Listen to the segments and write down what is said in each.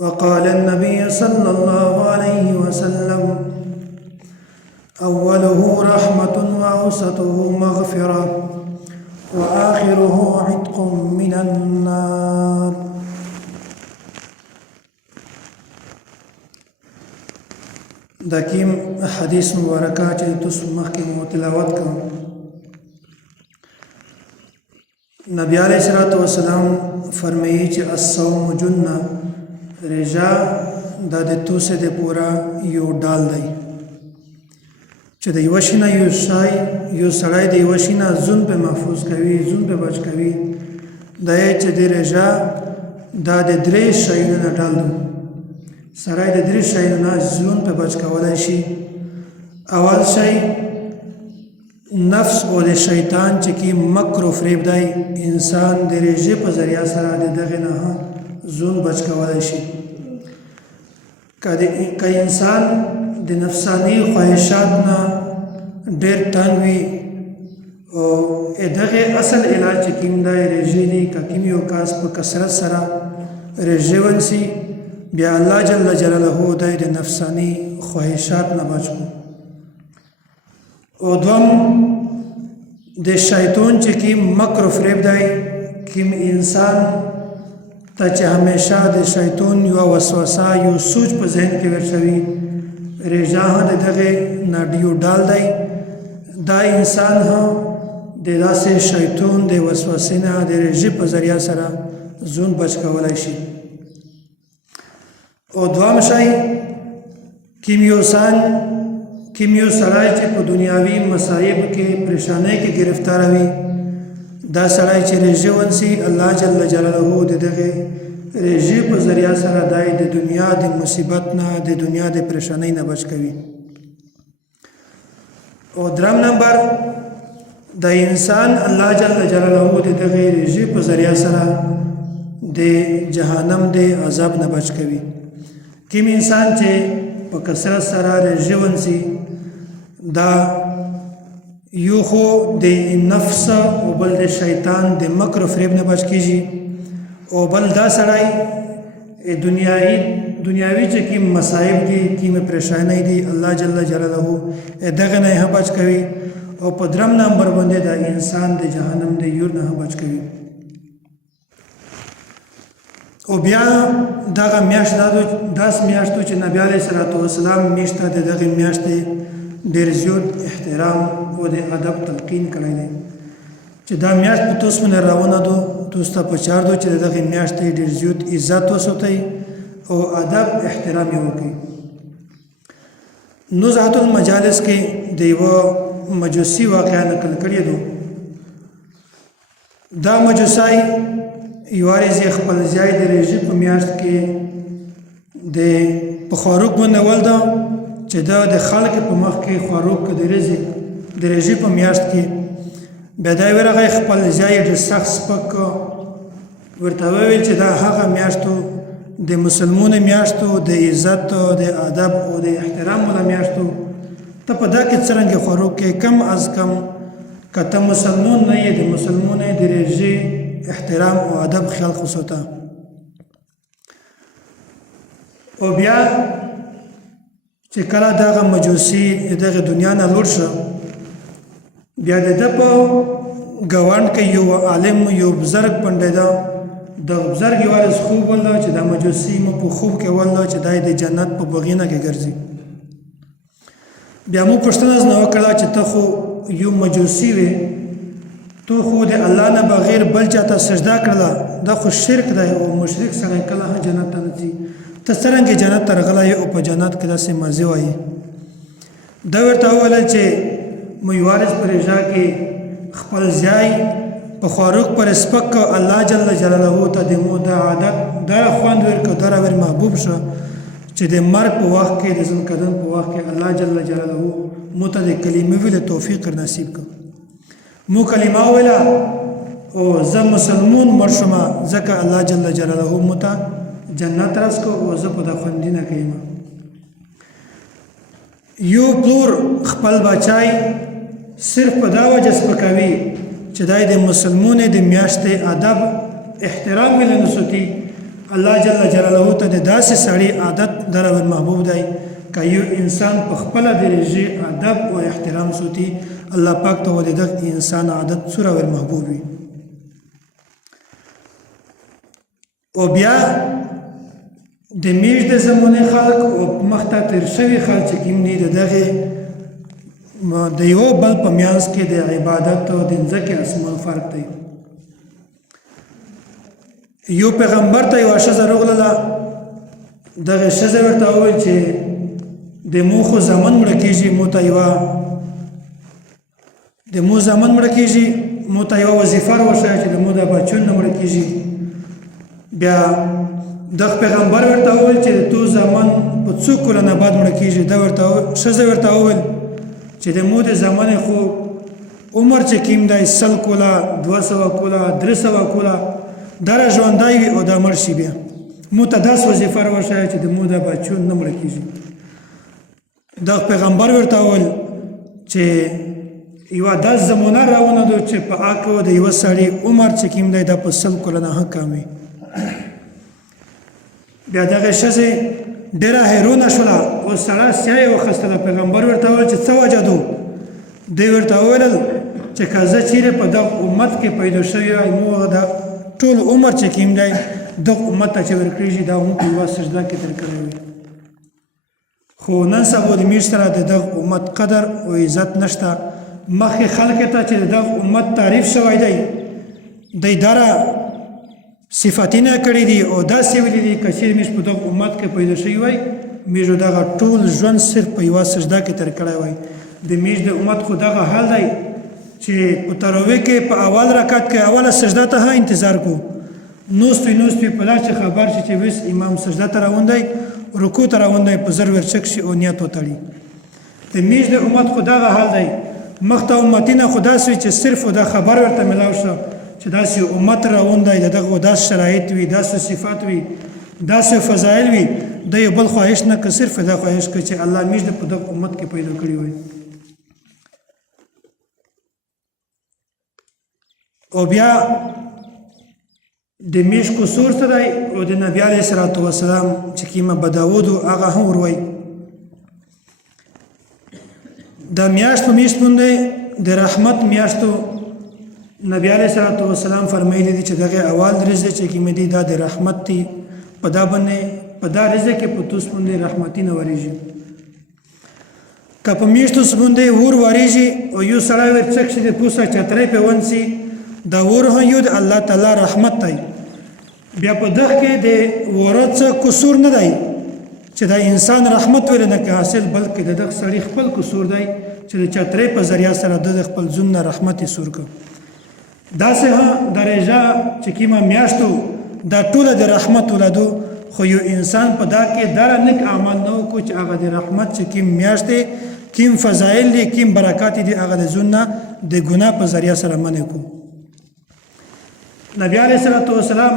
وقال النبي صلى الله عليه وسلم أوله رحمة وأوسطه مغفرة وآخره عتق من النار. دا کیم حدیث مبارکہ چې تاسو مخکې مو تلاوت کړو. نبی علیہ الصلوۃ والسلام فرمایي چې الصوم جنہ، رجا دا د توسه د پورا یو ډال دی چې د یو شي نه یو سړی د یو شي نه ځون په محفوظ کوي، ځون په بچ کوي. دا چې د رجا دا د درې شیانو نه ډال دی. سړی د درې شیانو نه ځون په بچ کولای شي. اول شی نفس او د شیطان چې کی مکر او فریب دی، انسان د رجې په ذریعہ سره د دغه نه ځون بچ کولای شي. که انسان د نفسانی خواهشات نه ډېر تنګ وي او دغه اصل علاج چې کوم دی رژې دی، که کوم یو کاس په کثرت سره رژې ونسي، بیا الله جل جلاله دی د نفسانی خواهشات نه بچ کو. او دوم د شیطان چې کوم مکر و فریب دی، کوم انسان ته چې همیشه د شیطان یو وسوسه یو سوچ په ذهن کې ورشوي، رجا د دغه ناډیو ډال دی. دا انسان هم د داسې شیطان د وسوسې نه د رژې په ذریعه سره ځون بچ کولای شي. او دوام شی کوم یو سړی چې په دنیاوي مصایب کې پریشانۍ کې گرفتار وي، دا سړی چې رژې ونسي، الله جل جلاله د دغه رژې په ذریعه سره دای د دنیا د مصیبت نه، د دنیا د پریشانۍ نه بچ کوي. او درم نمبر د انسان الله جل جلاله د دغه رژې په ذریعه سره د جهنم د عذاب نه بچ کوي. کوم انسان چې په کثرت سره رژې ونسي، دا یو خو د نفس او بل د شیطان د مکر و فریب نه بچ کیږي، او بل دا سړی دنیاوي چې کوم مصائب دي، کوم پریشانۍ دي، الله جل جلاله دغه نه بچ کوي. او په درم نمبر باندې دا انسان د جهنم د یور نه بچ کوي. او بیا دغه میاشت داس میاشتو چې نبی علیه الصلاۃ والسلام میاشت د دغه میاشتې ډېر زیات احترام او د ادب تلقین کړی دی چې دا میاشت په تاسو باندې روانه ده. تاسو ته پکار ده چې دغه میاشتې ډېر زیات عزت وساتئ او ادب احترام یې وکړئ. نزهة المجالس کې د یوه مجوسي واقعه نقل کړې ده. دا مجوسی یو ورځ خپل ځای د رژې په میاشت کې د په خواروک باندې ولده چې دا د خلک په مخ کې خواروک د رژې په میاشت کې بیا دا ورغی خپل ځای ډېر سخت سپک ورته وویل چې دا هغه میاشتو د مسلمانو میاشتو د عزت د ادب او د احترام ولا میاشتو، ته په دا کې څرنګه خواروک کې کم از کم که ته مسلمان نه یې، د مسلمانو د رژې احترام او ادب خیال خصوصا. او بیا چې کله دغه مجوسی دغه دنیا نه لوړ شو، بیا د ده په ګاونډ کې یو عالم یو بزرګ پنډی ده. د بزرګ یو ورځ خوب ولده چې دا مجوسی مو په خوب کې ولده چې دی د جنت په بغینه کې ګرځي. بیا مو پوښتنه ځنه وکړه چې ته خو یو مجوسی وې، تو خو د الله نه بغیر بل چاته سجده کړله، دا خو شرک دی او مشرک سره کله جنت ته نه ځي. ته څرنګه جنت ته راغلی او په جنت کې داسې مزې وایي؟ دا ورته وویل چې مو یو ورځ په رژا کې خپل ځای په خواروک پر سپک الله جل جلاله ته د مو دا عادت دا خوند ورکړ، دا ور محبوب شو چې د مرګ په وخت کې د ځنکدن په وخت کې الله جل جلاله مو ته د کلمې ویلو توفیق نصیب کړ. مو کلمه ویله او زه مسلمون مړ شوم ځکه الله جل جلاله مو ته جنت راسکو او زه په د خوندینه کېم. یو پلور خپل بچای صرف په دا وجه سپکوي چې دای د مسلمانې د میاشتې ادب احترام ویل نسوتی، الله جل جلاله ته د داسې سړی عادت درول محبوب دی که یو انسان په خپله د رژې ادب او احترام سوتي الله پاک ته د دغه انسان عادت سوره ور محبوب وي. او بیا د میش د زمانې خلق او مخته تیر شوي خلک چې کوم دي د دغې د یو بل په میانځ کې د عبادت او د ځمکې اسمان فرق دی. یو پیغمبر ته یوه ښځه راغله، دغه ښځه ورته وویل چې د مو خو زامن مړه کېږي، مو ته یوه وظیفه راوښیه چې د مو د بچون نه مړه کېږي. بیا دغه پیغمبر ورته وویل چې د تو زامن په څو کلونه بعد مړه کېږي. ښځه ورته وویل چې د مو د زامن خو عمر چې کوم دی 100 کوله 200 کوله 300 کوله دا را ژوندی وي او دا مړ شي. بیا مو ته داسې وظیفه راوښیه چې د مو د بچون نه مړه کېږي. دغه پیغمبر ورته وویل چې یوه داسې زمانه راونه ده چې په هغه د یوه سړي عمر چې کوم دی دا په 100 کلونه هم کم وي. بیا دغه ښځې ډېره حیرانه شوله او سړه سیه یې واخیستله. پیغمبر ورته وویل چې څه وجه ده؟ دوی ورته وویل چې که زه چیرې په دغه امت کې پیدا شوی وای مو د ټول عمر چې کوم دی دغه امت ته چې ورکړېږي دا هم په یوه سجده کې تېر کړی وي. خو نن سبا د میش سره د دغه امت قدر او عزت نشته. مخکې خلکو ته چې د دغه امت تعریف شوی دی دوی داره صفتونه کړي دي او داسې ویلي دي که چیرې میش په دغه امت کې پیدا شوی وای میش دغه ټول ژوند صرف په یوه سجده کې تېر کړی وای. د میش د امت خو دغه حال دی چې په تراویح کې په اول رکعت کې اوله سجده ته ها انتظار کو نوستوي په دا چې خبر شي چې وس امام سجده ته روان دی رکوع ته روان دی په زر ورچک شي او نیت وتړي. د میش د امت خو دغه حال دی. مخته امتونه خو داسې چې صرف دا خبر ورته ملاو شو چې داسې امت روان دی دغه داسې شرایط وي داسې صفات وي داسې فضایل وي د یو بل خواهش نه که صرف دا خواهش کوي چې الله میش د په دغه امت کې پیدا کړی وي. او بیا د میش قصور څه دی او د نبي علیه الصلاة والسلام چې کومه بداود هغه هم وروي. د میاشت په میاشت باندې د رحمت میاشتو نبی علیه الصلاة والسلام فرمایلی دي چې دغه اول رزق چې کوم دی دا د رحمت دی په دا باندې په دا رزق کې په توس باندې رحمتي نه وريږي. که په میاشتو باندې ور وريږي او یو سړی ورڅک شي د پوسه چترې په ونسي دا ور یو د الله تعالی رحمت دی. بیا په دغه کې د ورڅ قصور نه دی چې دا انسان رحمت ولنه کې حاصل بلکې د دغه سړي خپل قصور دی چې د چترې په ذریعہ سره د خپل ځون رحمت سور کو. داسې درجه چې کیما میاشتو دا ټوله د رحمت ولادو خو یو انسان په دا کې در نیک اعمال نو کو چې هغه د رحمت چې کیم میاشتې کیم فضایل دي کیم برکات دي هغه د ځون د ګناه په ذریعہ سره منې کو. نبی علیه الصلاة والسلام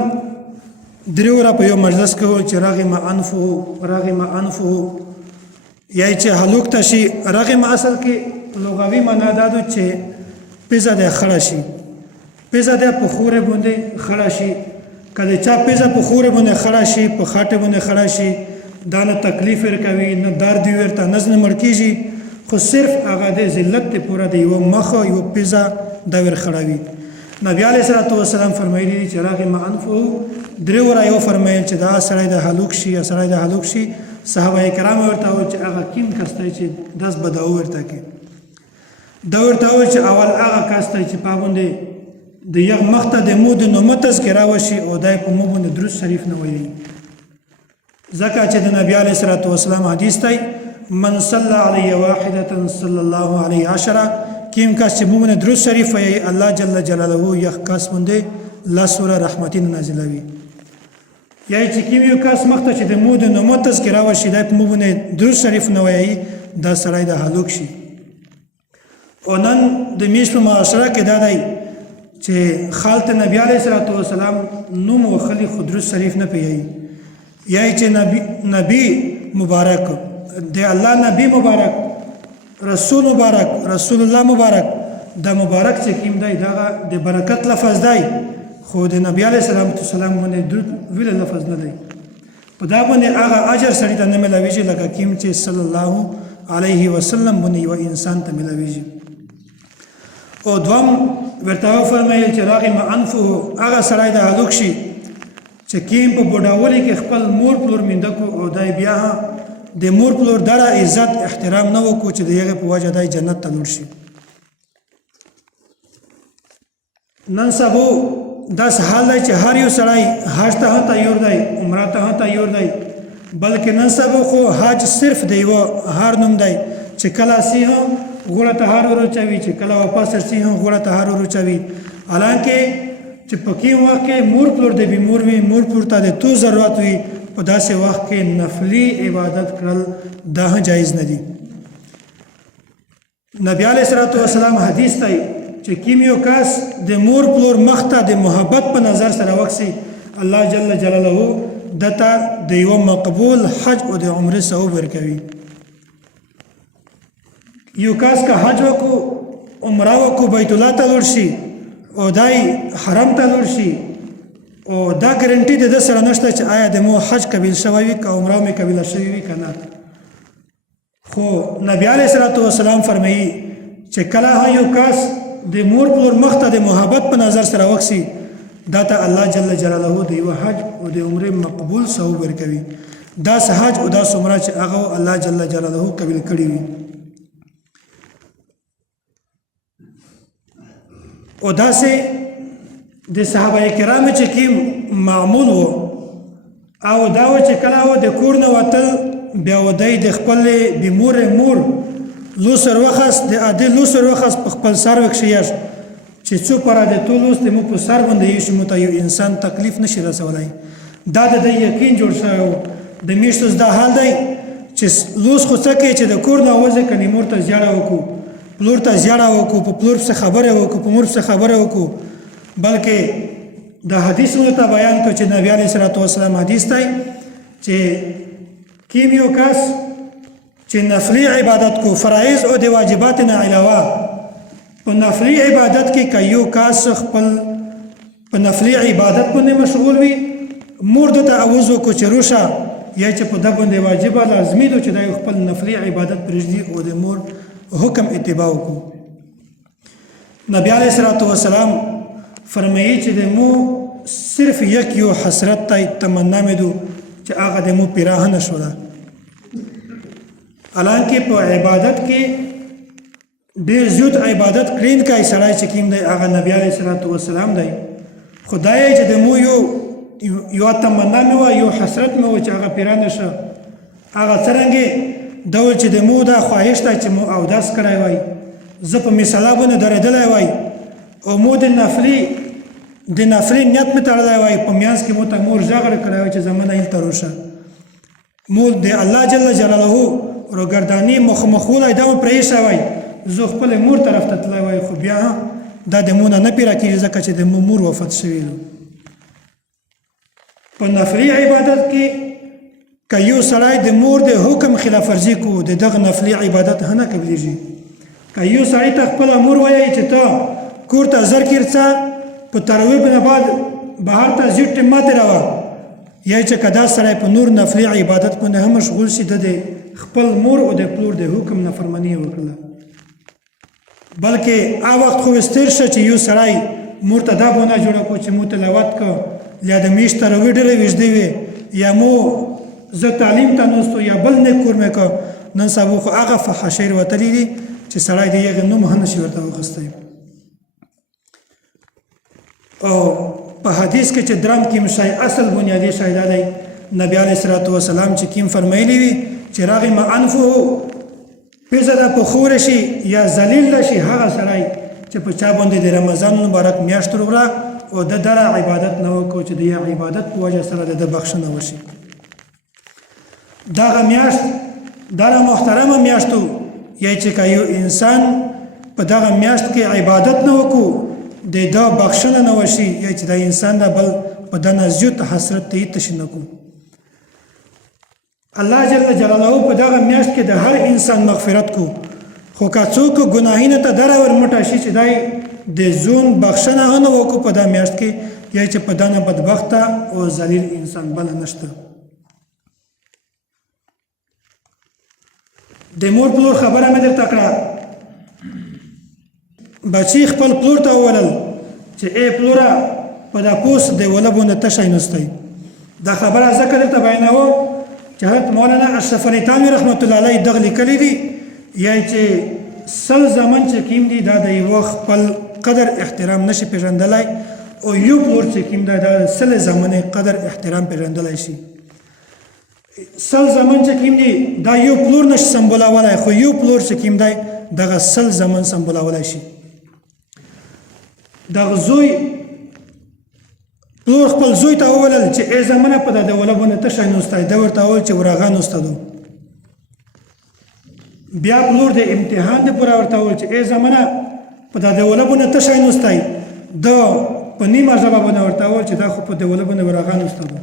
درې ورځې په یو مجلس کې و چې رغم انفه یا چې هلوک ته شي. رغم اصل کې لغوي معنا دا ده چې پیزه د خړه شي، پیزه د په خورې باندې خړه شي. کله چا پیزه په خورې باندې خړه شي په خاټه باندې خړه شي دا نه تکلیف ورکوي نه درد ورته نه مړ کېږي خو صرف هغه د ذلت پوره د یو مخ یو پیزه دا ور خړوي. نبی علیه الصلاة والسلام فرمایلی چې رغم انفه درې ورځې یو فرمایل چې دا سړی د هلوک شي. صحابه کرام ورته وویل چې هغه کوم کس دی چې داس به دا ورته کې دا ورته وویل چې اول هغه کس دی چې په باندې د یو مخته د مو د نومه تذکره وشي او دای په مو باندې درود شریف نه وایي. ځکه چې د نبی علیه الصلاة والسلام حدیث دی من صلى علی واحدة صلی الله علیه عشره کیم کس چې مومن درود شریف وایي الله جل جلاله یو کس باندې الله سوره رحمتین نازلوي. یا چې کیم یو کس مخته چې د مو د نومه تذکره وشي دای په مو باندې درود شریف نه وایي دا سړی د هلاک شي. او نن د میش په معاشره کې دا دی چې خالت نبی علیه الصلاة والسلام نوم او خلی خود درود شریف نه پیایي. یا چې نبی مبارک د الله نبی مبارک رسول مبارک رسول الله مبارک دا مبارک چې کوم دی دا د برکت لفظ دی خو د نبی علیه السلام باندې درود ویل لفظ نه دی په دا باندې هغه اجر سړي ته نه ملاویږي لکه کوم چې صلی الله علیه وسلم باندې یو انسان ته ملاویږي او دوم ورته فرمایل چې راغم انفه هغه سړی د هلوک شي چې کیم په بوډاولي کې خپل مور پلور مینده کو او دای بیا د مور پلور دره عزت احترام نه وکړو چې دغه په وجه دای جنت ته لور شي نن سبا داس حال دی چې هر یو سړی حج ته تیار دی عمره ته تیار دی بلکې نن سبا خو حج صرف دی و هر نوم دی چې کله سی هم غوړه ته هر ورچوي چې کله واپس سی هم غوړه ته هر ورچوي حالانکه چې پکې وخت کې مور پلور دی بیمور وي مور پلور ته د تو ضرورت وي په داسې وخت کې نفلی عبادت کړل دا جایز نه دي نبی علیه السلام حدیث دی چې کیمیو کاس د مور پلور مخته د محبت په نظر سره وکسي الله جل جلاله دته د یو مقبول حج او د عمره ثواب ورکوي یو کاس کا حج وکړو عمره وکړو بیت الله ته لور شي او دای حرم ته لور شي او دا ګارانټي د سره نشته چې آیا د مو حج قبول شوی وي که عمره مې قبول شوی وي کنه خو نبی علیه السلام فرمایي چې کله یو کاس د مور پلور مخته د محبت په نظر سره وکسي دا ته الله جل جلاله د یو حج او د عمره مقبول ثواب ورکوي دا حج او دا عمره چې هغه الله جل جلاله قبول کړی وي او دا سه د صحابه کرام چې کوم معمول وو او دا و چې کله و د کور نه وتل بیا ودی د خپل بیمور مور لوسر وخص د عادل لوسر وخص په خپل سر وکشیاش چې څو پر د تولوس د مو په سر باندې یې شمو ته یو انسان تکلیف نشي رسولای دا د یقین جوړ شوی د میشتوس دا حال دی چې لوس خو څه کوي چې د کور نه وځي کني مور ته زیاړه وکړو پلور ته زیاړه وکړو په پلور څه خبره وکړو په مور څه خبره وکړو بلکې د حدیثونو ته بیان کو چې نبی علیه السلام حدیث دی چې کیمیو کاس چې نفلی عبادت کو فرائض او د واجبات نه علاوه په نفلی عبادت کې کایو کاس خپل په نفلی عبادت باندې مشغول وي مور دته اوازو کو چې روشه یا چې په د باندې واجب لازمي دي چې د خپل نفلی عبادت پرېږدي او د مور حکم اتباع وکړو نبی علیه السلام فرمایي چې د مو صرف یو حسرت ته تمنا مې دو چې هغه د مو پیراه نشوله حالانکه په عبادت کې ډېر زیات عبادت کړین کای سړی چې کوم دی هغه نبی علیه السلام دی خدای چې د مو یو تمنا مې و یو حسرت مې و چې هغه پیراه نشه هغه څرنګه ډول چې د مو دا خواهش ته چې مو اودس کړی وای زه په مثاله باندې درېدلی وای او مو د نفلي نیت مې تړلی وای په میانځ کې مو ته مور ژغړ کړی وای چې زمانه هلته روشه مو د الله جل جلاله روګرداني مخولی دا مو پرېښی وای زه خپل مور طرف ته تللی وای خو بیا دا د مو نه پیره کېږي ځکه چې د مو مور وفات شوي دي په نفلي عبادت کې که یو سړی د مور د حکم خلاف ورزي کو د دغه نفلي عبادت نه قبلیږي که یو سړی ته خپل مور وایي چې ته کور ته زر کېرڅه په تراویح نه بعد بهر ته زیټ ماته راوه یا چې که دا سړی په نور نفلي عبادت باندې هم مشغول شي د خپل مور او د پلور د حکم نافرماني وکړله بلکې هغه وخت خو ستر شه چې یو سړی مور ته دا بونه جوړه کو چې مو تلاوت کو یا د میشت تراویح ډېرې وژدې وي یا مو زه تعلیم ته نوستو یا بل نیک کور مې کو نن سبا خو هغه فحاشۍ وتلي دي چې سړی د هغې نوم هم نشي ورته واخیستی او په حدیث کې چې درم کیم شی اصل بنیادي شی دا دی نبی علیه السلام چې کیم فرمایلی وي چې راغی ما انفه پیزه دا په خوره شي یا ذلیل شي هغه سړی چې په چا باندې د رمضان مبارک میاشت وروړه او د دره عبادت نه وکړو چې د عبادت په وجه سره د بخښنه وشي دغه میاشت دغه محترمه میاشتو یا چې که یو انسان په دغه میاشت کې عبادت نه وکړو د دا بخښنه نه وشي یا چې د انسان د بل په دنه زیات حسرت ته یې تشي نه کو الله جل جلاله په دغه میاشت کې د هر انسان مغفرت کو خو که څوک ګناهینه ته دره ور مټه شي چې دای د زون بخښنه نه وکړو په دا میاشت کې یا چې په دانه بدبخته او ذلیل انسان بل نشته. د مور پلور خبره مې درته کړه. بچی خپل پلور ته وویل چې ای پلوره په دا پوس د ولبونه تشی نستی. دا خبره ځکه درته بیانوم چې حضرت مولانا اشرف علي تھانوي رحمت الله علیه دغه لیکلی دي یا چې سل زمن چې کیم دي دا د یو خپل قدر احترام نشي پیژندلی او یو پلور چې کیم دی دا سل زمنې قدر احترام پیژندلی شي. سل زمن چې کیم دی دا یو پلور نشي سمبولولی خو یو پلور چې کیم دی دغه سل زمن سمبولولی شي. دغه زوی پلور خپل زوی ته وویل چې ای زمنه په د ولبونه تشی نوستی. ده ورته وویل چې ورغه نوستدو. بیا پلور د امتحان دپاره ورته وویل چې ای زمنه په د ولبونه تشی نوستی. ده په نیمه ژبه باندې ورته وویل چې دا خو په د ولبونه ورغه نوستدو.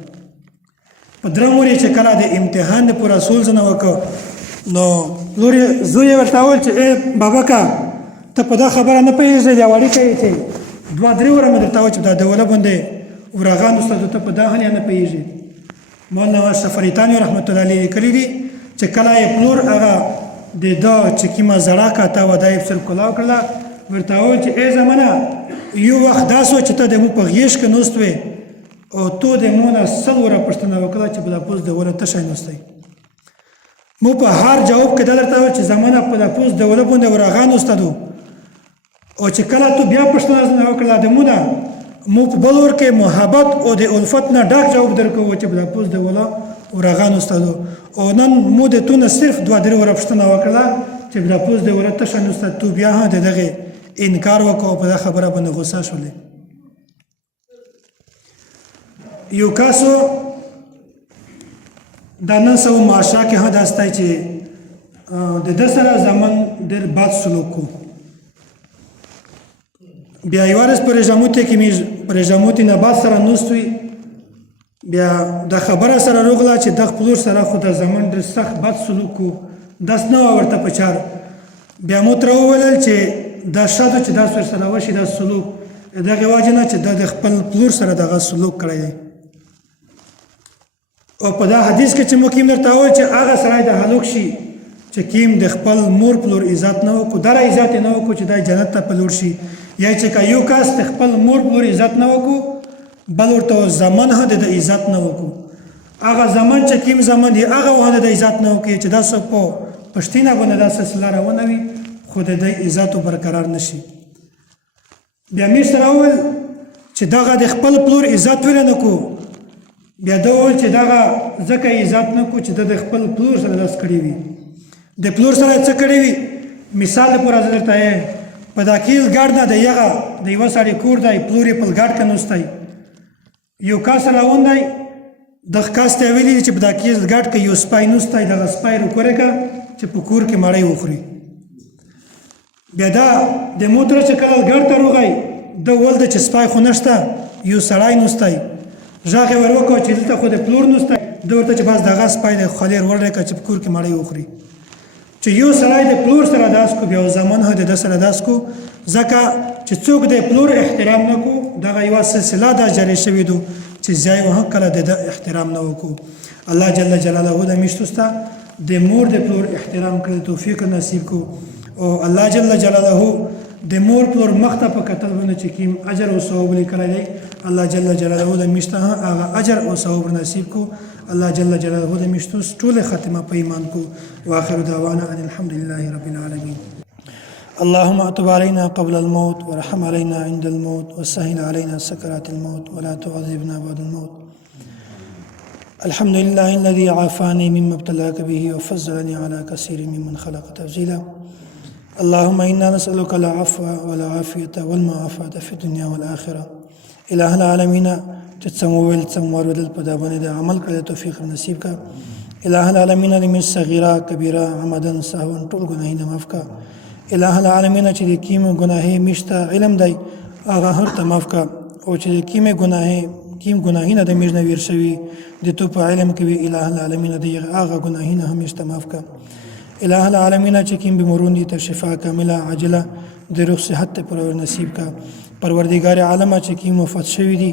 په درم ور یې چې کله د امتحان دپاره سولزنه وکړه نو پلور زوی یې ورته وویل چې ای بابکه ته په دا خبره نه پوهېږې دا وړیکه یې چې 2-3 وره مې درته وویل چې دا د ولبونې ورغان استادو ته په دا حال نه پیږي. مولانا اشرف علي تھانوي رحمت الله علیه لیکلي دي چې کله یې پلور هغه د دا چې کومه زړه کاته و دا یې سر کلاو کړله ورته وویل چې ای زمنه یو وخت داسې و چې ته د مو په غیږ کې نوست وې او تو د مو نه 100 وره پوښتنه وکړه چې بلا پوس د وله تشی نوستی. مو په هر جواب کې دا درته وویل چې زمنه په دا پوس د وله باندې ورغان استادو او چې کله تو بیا پوښتنه وکړه د مو نه مو په بل ور کې محبت او د الفت نه ډک جواب درکوو چې بلا پوس د ولا ورغان استادو او نن مو د تو نه صرف 2-3 ور پښتنه وکړه چې بلا پوس د ور تشن استاد تو بیا هم دغه انکار وکاو په خبره باندې غوسه شولې. یو کاسو د نن سو معاشره کې هم داستای چې د سره زمون ډېر بد سلوک کو. بیا یوارس پر جاموته کې می پر جاموته نه با سره نوستوي بیا د خبره سره روغلا چې د خپلور سره خو د زمون ډېر سخت بد سلوک کو داس نه ورته پچار. بیا مو تر وویل چې دا شاده چې دا سره وشي دا سلوک دغه واجب نه چې د خپل پلور سره دغه سلوک کړی دی. او په دا حدیث کې چې مقیم درته وایي چې هغه سړی د هلاک شي چې کیم د خپل مور پلور عزت نه وکړو دره عزت نه وکړو چې د جنت ته پلور شي یا چې یو کس د خپل مور پلور عزت نه وکړو بل ورته زمان هم د عزت نه وکړو هغه زمان چې کیم زمان دی هغه وانه د عزت نه وکړي چې دا څه په پښتینه باندې دا سلسله روانه وي خو د عزت برقرار نشي. بیا مې سره وویل چې دغه د خپل پلور عزت ول نه کو بیا دا وویل چې دغه ځکه عزت نه کو چې د خپل پلور سره لاس کړی وي د پلور سره څه کړی وي. مثال لپاره زه درته یم په دا کیل ګاډ نه د یغه د یو سړي کور دی پلوري په ګاډ کې نوستای یو کاس راوون دی د کاس ته ویلي چې په دا کیل ګاډ کې یو سپای نوستای دغه سپای وکړه چې په کور کې مړی وخوري. بیا دا د موټر چې کله ګاډ ته روغی د ولد چې سپای خو نشته یو سړی نوستای ژغه وروکو چې دلته خو د پلور نوستای د ورته چې بس دغه سپای د خلیر ورکه چې په کور کې مړی وخوري چې یو سړی د پلور سره داس کو بیا زمان هده د سره داس کو ځکه چې څوک د پلور احترام نه کو دغه یو سلسله دا جاری شوی دو چې ځای وه کله د احترام نه وکړو. الله جل جلاله د میشتوستا د مور د پلور احترام کړل توفیق نصیب کو او الله جل جلاله د مور پلور مخته په کتل باندې چې کیم اجر او ثواب لیکلی دی الله جل جلاله د میشته هغه اجر او ثواب نصیب کو. الله جل جلاله د میشتو ټول ختمه په ایمان کو. واخر دعوانا ان الحمد لله رب العالمين. اللهم اتب علينا قبل الموت وارحم علينا عند الموت وسهل علينا سكرات الموت ولا تعذبنا بعد الموت. الحمد لله الذي عافاني مما ابتلاك به وفضلني على كثير ممن خلق تفضيلا. اللهم انا نسالك العفو والعافيه والمعافاه في الدنيا والاخره. اله العالمين تسمويل تسمور ودل پدابنه د عمل کړه توفیق نصیب کا. اله العالمین لمن صغیره کبیره عمدن سهوا ټول ګناهونه معاف کا. اله العالمین چې کیم ګناه مشته علم دی هغه هر ته معاف کا او چې کیم ګناهونه د میژنه ویر شوی د تو په علم کې وی اله العالمین دی هغه ګناهونه هم مشته معاف کا. اله العالمین چې کیم بمرون دي ته شفا کامله عاجله د روح صحت پر نصیب کا. پروردگار عالم چې کوم وفات شوی دي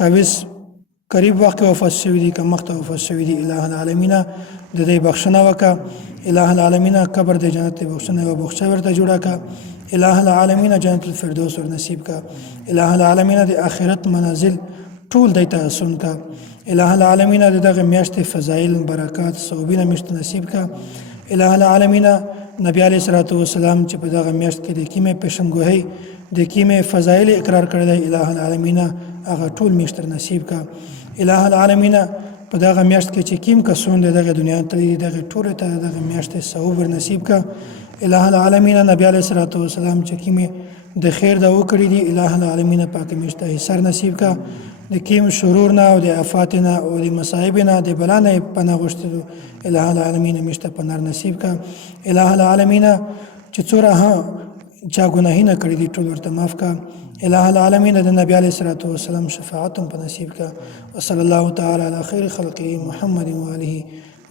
کاوس قریب وخت وفات شوی دي که مخته وفات شوی دي الٰه العالمین د دې بخښنه وکړه الٰه العالمین قبر د جنت بخښنه او بخښه ورته جوړه کړه الٰه العالمین جنت الفردوس ور نصیب کړه الٰه العالمین د آخرت منازل ټول د تاسو کا الٰه العالمین دغه میاشت فضایل برکات ثوابونه مشت نصیب کا الٰه العالمین نبی علیہ الصلوۃ والسلام چې په دغه میاشت کې د کیمه پیشنګوهی د کیمه فضایل اقرار کړی دی الٰه العالمین هغه ټول میاشت نصیب کا الٰه العالمین په دغه میاشت کې چې کیم کسون دغه دنیا ته دغه ټول ته دغه میاشت ثواب نصیب کا الٰه العالمین نبی علیہ الصلوۃ والسلام چې کیمه د خیر دا وکړي دی الٰه العالمین پاک میاشت سر نصیب کا د کیم شرور نه او د آفات نه او د مصائب نه د بلا نه پناه غوښتلو الٰه العالمین میشته پناه نصیب کا الٰه العالمین چې څوره چا ګناهی نه کړی دي ټول ورته معاف کا الٰه العالمین د نبی علیہ الصلوۃ والسلام شفاعت په نصیب کا وصلی الله تعالی علی خیر خلقه محمد و آله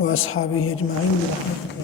و اصحابه اجمعین برحمتک